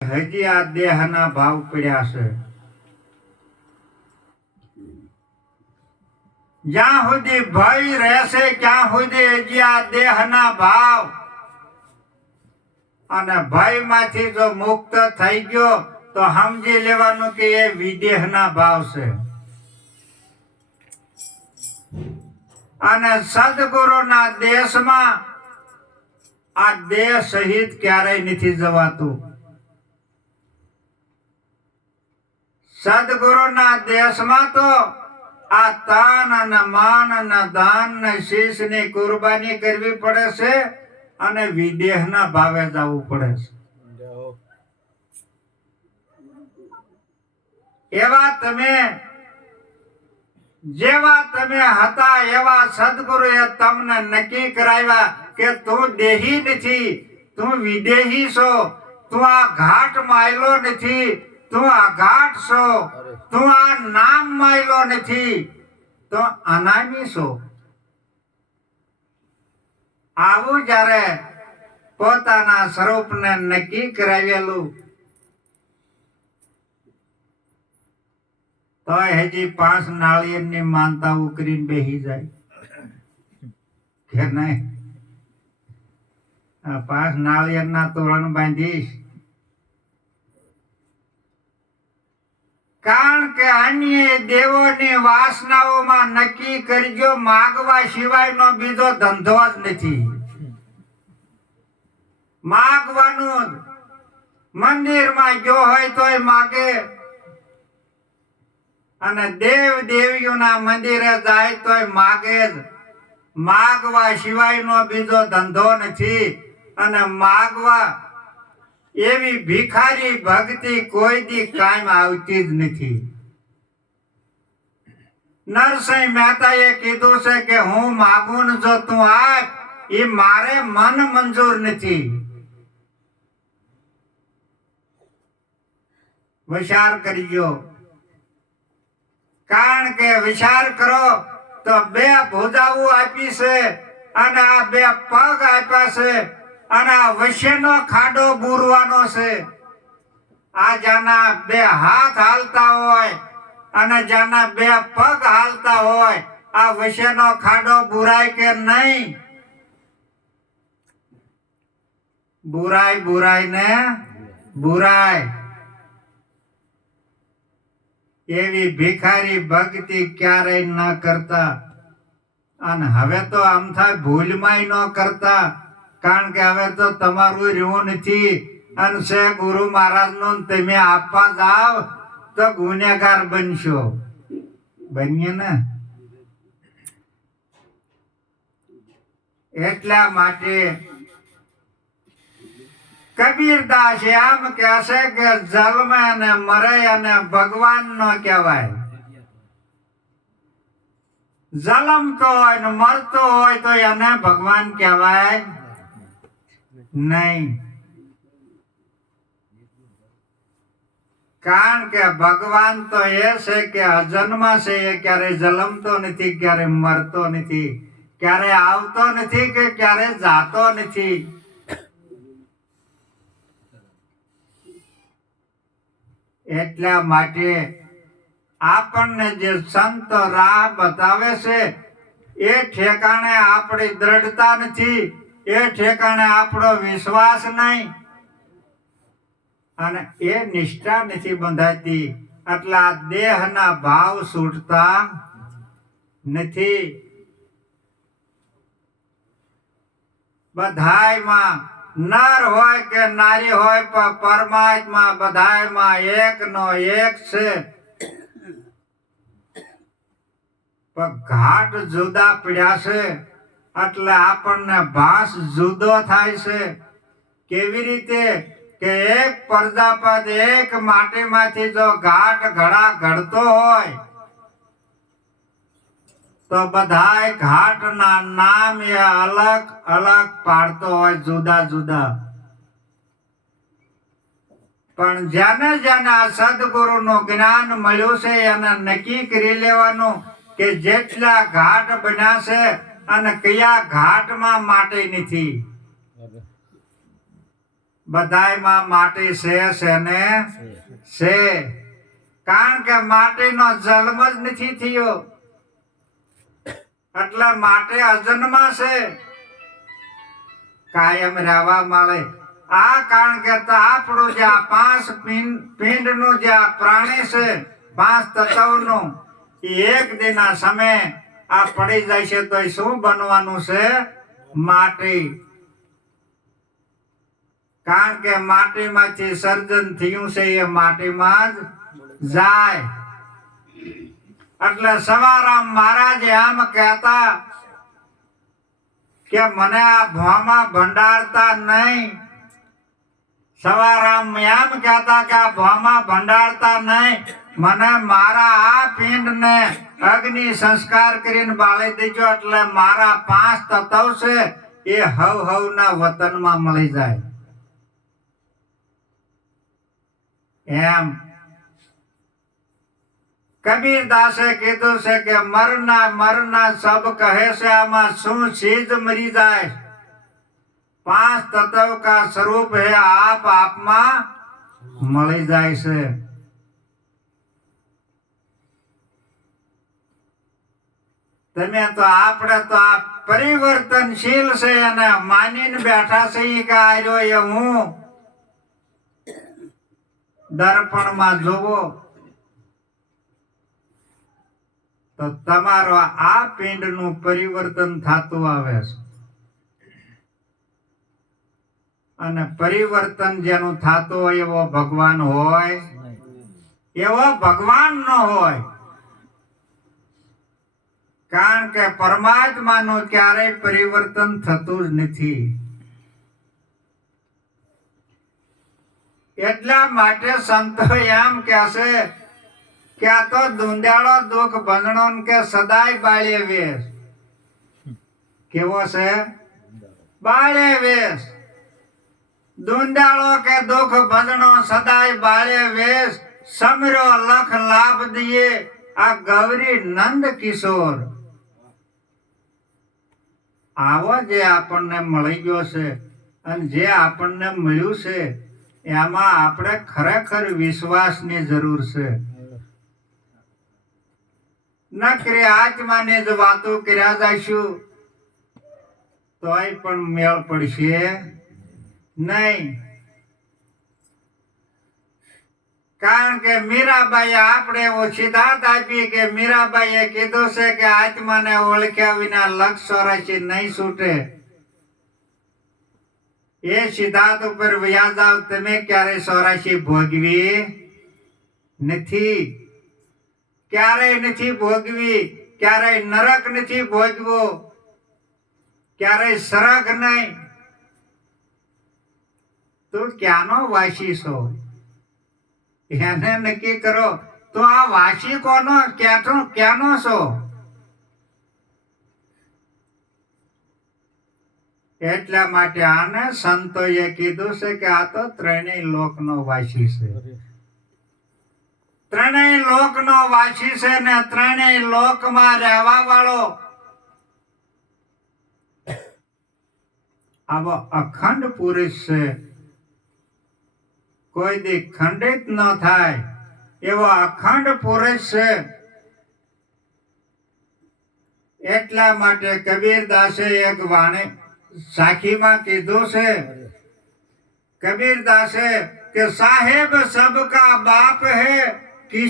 હજી આ દેહના ભાવ પડ્યા છે. જ્યાં સુધી ભય રહેશે, ત્યાં સુધી હજી આ દેહના ભાવ અને ભયમાંથી જો મુક્ત થઈ ગયો, તો સમજી લેવાનું કે એ વિદેહના ભાવ છે. અને સદગુરુના દેશમાં આ દેહ સહિત ક્યારેય નથી જવાતું. સદગુરુના દેશમાં તો આ તાન અને માન અને દાન ને શીશની કુરબાની કરવી પડે છે અને વિદેહના ભાવે જવું પડે છે. એવા તમે, જેવા તમે હતા, એવા સદગુરુએ તમને નક્કી કરાવ્યા કે તું દેહી નથી, તું વિદેહી છો, તું આ ઘાટ આવેલો નથી તું આ ઘાટ છો તું આ નામ માયલો નથી તો અનામી છો આવું જ્યારે પોતાના સ્વરૂપને નક્કી કરાવેલું તો હજી પાંચ નાળિયેરની માનતા ઉકરીને બેહી જાય. કે નહીં? આ પાંચ નાળિયેરના તોરણ બાંધીશ કારણ કે અન્ય દેવોની વાસનાઓમાં નક્કી કરજો, માગવા સિવાયનો બીજો ધંધો જ નથી. માગવાનું મંદિરમાં જો હોય તોય માગે. અને દેવ દેવીઓના મંદિરે જાય તોય માગે જ. માગવા સિવાયનો બીજો ધંધો નથી. અને માગવા એવી ભિખારી ભક્તિ કોઈ દી કાયમ આવતી જ નથી. નરસિંહ મહેતાએ કીધું છે કે હું માગું ને જો તું આપ એ મારે મન મંજૂર નથી. વિચાર કરજો કારણ કે વિચાર કરો તો બે ભુજાઓ આપી છે અને આ બે પગ આપ્યા છે. અને વચ્ચેનો ખાડો બૂરવાનો છે. આ જાના બે હાથ હાલતા હોય અને જાના બે પગ હાલતા હોય, આ વચ્ચેનો ખાડો બુરાય કે નહીં? બુરાય બુરાય ને? બુરાય. એવી ભિખારી ભક્તિ ક્યારેય ન કરતા. અને હવે તો આમ થાય ભૂલમાંય ન કરતા. કારણ કે હવે તો તમારું રહેવું નથી. અને છે, ગુરુ મહારાજનું તમે આપવા જાવ તો ગુનેગાર બનશો. બનીએ ને? એટલા માટે કબીરદાસ એમ કહેશે કે જન્મે અને મરે અને ભગવાન નો કહેવાય જલમતો હોય ને મરતો હોય તો એને ભગવાન કહેવાય. નહીં. કારણ કે ભગવાન તો એ છે કે અજન્મ છે, એ ક્યારે જલમતો નથી, ક્યારે મરતો નથી, ક્યારે આવતો નથી કે ક્યારે જાતો નથી. એટલા માટે આપણને જે સંત રાહ બતાવે છે, એ ઠેકાણે આપણી દ્રઢતા નથી. એ ઠેકાણે આપણો વિશ્વાસ નહીં. અને એ નિષ્ઠા નથી બંધાતી. આટલા દેહના ભાવ છૂટતા નથી. બધાયમાં નર હોય કે નારી હોય, પણ પરમાત્મા બધાયમાં એક નો એક છે. પણ ઘાટ જુદા પડ્યા છે. એટલે આપણને ભાસ જુદો થાય છે. કેવી રીતે? કે એક પ્રજાપદ એક માટીમાંથી જો ઘાટ ઘડા ઘડતો હોય, તો બધાય ઘાટના નામ એ અલગ અલગ પાડતો હોય જુદા જુદા. પણ જેને જેને આ સદગુરુનું જ્ઞાન મળ્યું છે, એને નક્કી કરી લેવાનું કે જેટલા ઘાટ બન્યા છે અને કયા ઘાટમાં માટી નથી? બધાયમાં માટી છે છે છે. કારણ કે માટેનો જન્મ જ નથી થયો. એટલે માટે અજન્મા છે. કાયમ રહેવા મળે. આ કારણ કે આપણો જે આ પાંચ પિંડનું જે આ પ્રાણી છે પાંચ તત્વનું એ એક દિના સમય આ પડી જાય છે તો શું બનવાનું છે? માટી. કારણ કે માટીમાંથી સર્જન થયું છે, એ માટીમાં જ જાય. એટલે સવારામ મહારાજ એમ કહેતા કે મને આ ભોમાં ભંડારતા નહીં. સવારામ એમ કહેતા કે આ ભોમાં ભંડારતા નહીં. મને મારા આ પિંડને અગ્નિ સંસ્કાર કરીને બાળી દેજો એટલે મારા પાંચ તત્વ છે એ હવ હવના વતનમાં મળી જાય. એમ. કબીરદાસે કીધું છે કે મરના મરના સબ કહે છે આમાં શું ચીજ મરી જાય? પાંચ તત્વ કા સ્વરૂપ હે આપ આપમાં મળી જાય છે. તમે તો આપણે તો આ પરિવર્તનશીલ છે અને માનીને બેઠા છે એ કે આર્યો એ હું. દર્પણમાં જોવો. તો તમારો આ પિંડનું પરિવર્તન થતું આવે છે. અને પરિવર્તન જેનું થતું હોય એવો ભગવાન હોય. એવો ભગવાન ન હોય. કારણ કે પરમાત્માનું ક્યારેય પરિવર્તન થતું જ નથી. એટલા માટે સંતો એમ કહેશે કે આ તો દુંદાળો દુઃખ બંધણો કે સદાય બાળે વેશ. કેવો છે? બાળે વેશ. દુંદાળો કે દુઃખ બંધણો સદાય બાળે વેશ. સમરો લખ લાભ દિયે આ ગૌરી નંદ કિશોર. આવો જે આપણને મળી ગયો છે અને જે આપણને મળ્યું છે, એમાં આપણે ખરેખર વિશ્વાસની જરૂર છે. નકરી આત્માની જ વાતો કર્યા જઈશું તોય પણ મેળ પડશે નહીં. કારણ કે મીરાબાઈ આપણે સિદ્ધાંત આપી કે મીરાબાઈએ કીધું છે કે આત્માને ઓળખ્યા વિના લક્ષ રચી નહીં છૂટે. એ સિદ્ધાંત ઉપર વ્યાજ આવ, તમે ક્યારે સોરાશી ભોગવી નથી? ક્યારેય નથી ભોગવી, ક્યારેય નરક નથી ભોગવો, ક્યારેય સરગ નહીં. તું ક્યાંનો વાસી છો? એને નક્કી કરો તો આ વાસી કોનો ક્યાંનો ક્યાંનો છો? એટલા માટે આને સંતોએ કીધું છે કે આ તો ત્રણેય લોકનો વાસી છે. ત્રણેય લોકનો વાસી છે ને ત્રણેય લોકમાં રહેવા વાળો. આવો અખંડ પુરુષ છે. કોઈ દી ખંડિત ન થાય એવો અખંડ પુરુષ છે. એટલા માટે કબીરદાસે એક વાણી સાખીમાં કીધું છે. કબીરદાસે કે સાહેબ, સબકા બાપ હે.